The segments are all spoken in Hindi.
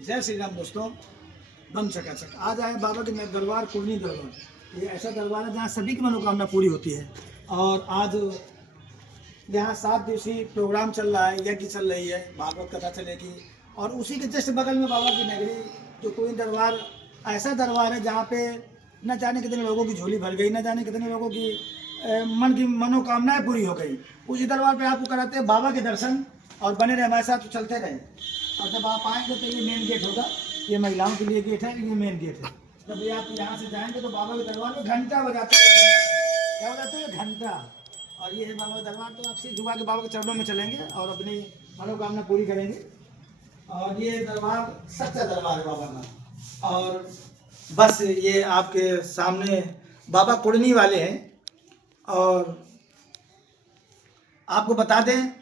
जय श्री राम दोस्तों। बम चकाचक आज आए बाबा के दरबार, कुर्नी दरबार। ये ऐसा दरबार है जहाँ सभी की मनोकामना पूरी होती है। और आज यहाँ 7 दिवसीय प्रोग्राम चल रहा है, यज्ञ चल रही है, भागवत कथा चलेगी। और उसी के जस्ट बगल में बाबा की नगरी जो कुर्नी दरबार, ऐसा दरबार है जहाँ पे न जाने कितने लोगों की झोली भर गई, न जाने कितने लोगों की मन की मनोकामनाएं पूरी हो गई। उसी दरबार पे आपको कराते हैं बाबा के दर्शन। और बने रहे हमारे साथ, तो चलते रहे। और जब आप आएंगे तो ये मेन गेट होगा, ये महिलाओं के लिए गेट है, ये मेन गेट है। जब ये आप यहाँ से जाएंगे तो बाबा के दरबार में घंटा बजाते हैं। क्या बजाते हैं? घंटा। और ये है बाबा का दरबार। तो आप सिर झुका के बाबा के चरणों में चलेंगे और अपनी मनोकामना पूरी करेंगे। और ये दरबार सच्चा दरबार है बाबा का। और बस ये आपके सामने बाबा कुर्नी वाले हैं। और आपको बता दें,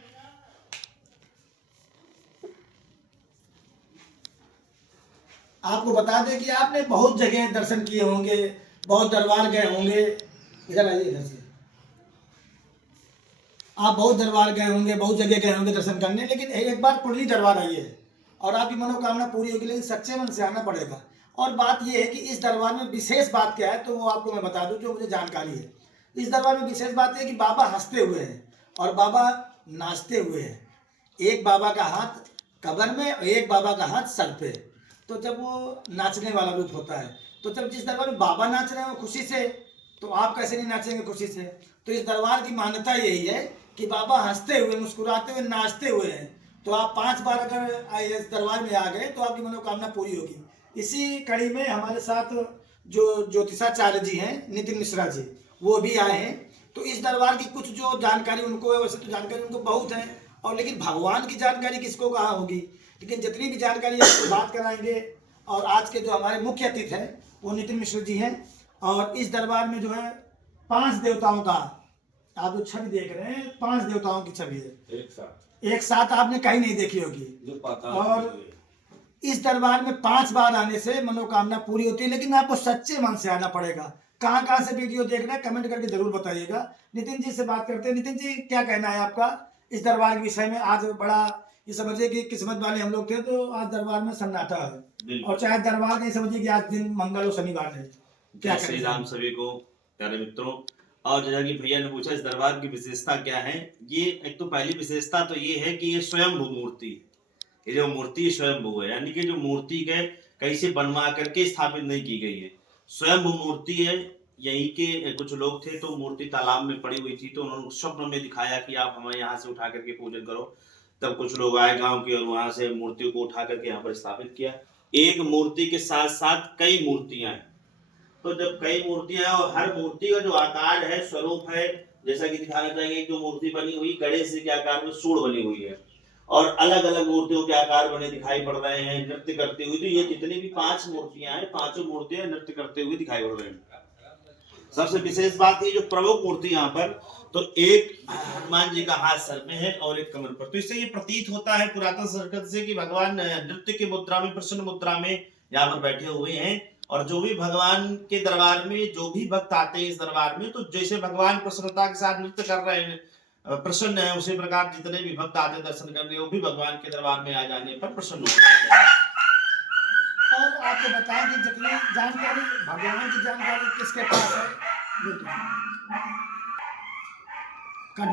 कि आपने बहुत जगह दर्शन किए होंगे, बहुत दरबार गए होंगे। इधर आइए, इधर से। आप बहुत दरबार गए होंगे, बहुत जगह गए होंगे दर्शन करने, लेकिन एक बार कुर्नी दरबार आइए और आपकी मनोकामना पूरी होगी। लेकिन सच्चे मन से आना पड़ेगा। और बात यह है कि इस दरबार में विशेष बात क्या है, तो वो आपको मैं बता दूं जो मुझे जानकारी है। इस दरबार में विशेष बात यह है कि बाबा हंसते हुए हैं और बाबा नाचते हुए हैं। एक बाबा का हाथ कबर में और एक बाबा का हाथ सर पे। तो जब वो नाचने वाला रूप होता है, तो जब जिस दरबार में बाबा नाच रहे हैं वो खुशी से, तो आप कैसे नहीं नाचेंगे खुशी से। तो इस दरबार की मान्यता यही है कि बाबा हंसते हुए, मुस्कुराते हुए, नाचते हुए हैं। तो आप 5 बार अगर इस दरबार में आ गए तो आपकी मनोकामना पूरी होगी। इसी कड़ी में हमारे साथ जो ज्योतिषाचार्य जी हैं, नितिन मिश्रा जी, वो भी आए हैं। तो इस दरबार की कुछ जो जानकारी उनको है, वैसे तो जानकारी उनको बहुत है, और लेकिन भगवान की जानकारी किसको कहाँ होगी। लेकिन जितनी भी जानकारी आपको बात कराएंगे। और आज के जो हमारे मुख्य अतिथि हैं वो नितिन मिश्र जी हैं। और इस दरबार में जो है 5 देवताओं का, आप जो छवि देख रहे हैं, 5 देवताओं की छवि है। एक साथ आपने कहीं नहीं देखी होगी। और इस दरबार में 5 बार आने से मनोकामना पूरी होती है, लेकिन आपको सच्चे मन से आना पड़ेगा। कहाँ से वीडियो देख रहे हैं कमेंट करके जरूर बताइएगा। नितिन जी से बात करते हैं। नितिन जी, क्या कहना है आपका इस दरबार के विषय में? आज बड़ा ये समझिए कि किस्मत वाले हम लोग थे, तो आज दरबार में सन्नाटा है। और चाहे दरबार नहीं समझिए कि आज दिन मंगल और शनिवार है। क्या श्री राम सभी को, प्यारे मित्रों। और जैसा कि भैया ने पूछा इस दरबार की विशेषता क्या है, ये एक तो पहली विशेषता तो ये है कि ये स्वयंभू मूर्ति, ये जो मूर्ति स्वयंभू है, यानी कि जो मूर्ति के कहीं से बनवा करके स्थापित नहीं की गई है, स्वयंभू मूर्ति है। यहीं के कुछ लोग थे तो मूर्ति तालाब में पड़ी हुई थी, तो उन्होंने स्वप्न में दिखाया कि आप हमें यहाँ से उठा करके पूजन करो। तब कुछ लोग आए गांव के और वहां से मूर्ति को उठा करके यहाँ पर स्थापित किया। एक मूर्ति के साथ साथ कई मूर्तियां हैं। तो जब कई मूर्तियां हैं और हर मूर्ति का जो आकार है, स्वरूप है, जैसा कि दिखाना चाहेंगे, जो मूर्ति बनी हुई गणेश जी के आकार में सूढ़ बनी हुई है, और अलग अलग मूर्तियों के आकार बने दिखाई पड़ रहे हैं नृत्य करते हुए। तो ये जितनी भी 5 मूर्तियां हैं, 5 मूर्तियां नृत्य करते हुए दिखाई पड़ रहे हैं। सबसे विशेष बात ये जो प्रमुख मूर्ति यहाँ पर, तो एक हनुमान जी का हाथ सर में है और एक कमर पर। तो इससे ये प्रतीत होता है पुरातन संस्कृत से कि भगवान नृत्य की मुद्रा में, प्रसन्न मुद्रा में यहाँ पर बैठे हुए हैं। और जो भी भगवान के दरबार में जो भी भक्त आते हैं इस दरबार में, तो जैसे भगवान प्रसन्नता के साथ नृत्य कर रहे हैं, प्रसन्न है, उसी प्रकार जितने भी भक्त आते दर्शन करने, वो भी भगवान के दरबार में आ जाने पर प्रसन्न हो जाते हैं। और आपको बताएं कि जितनी जानकारी भगवान की जानकारी किसके पास है, कर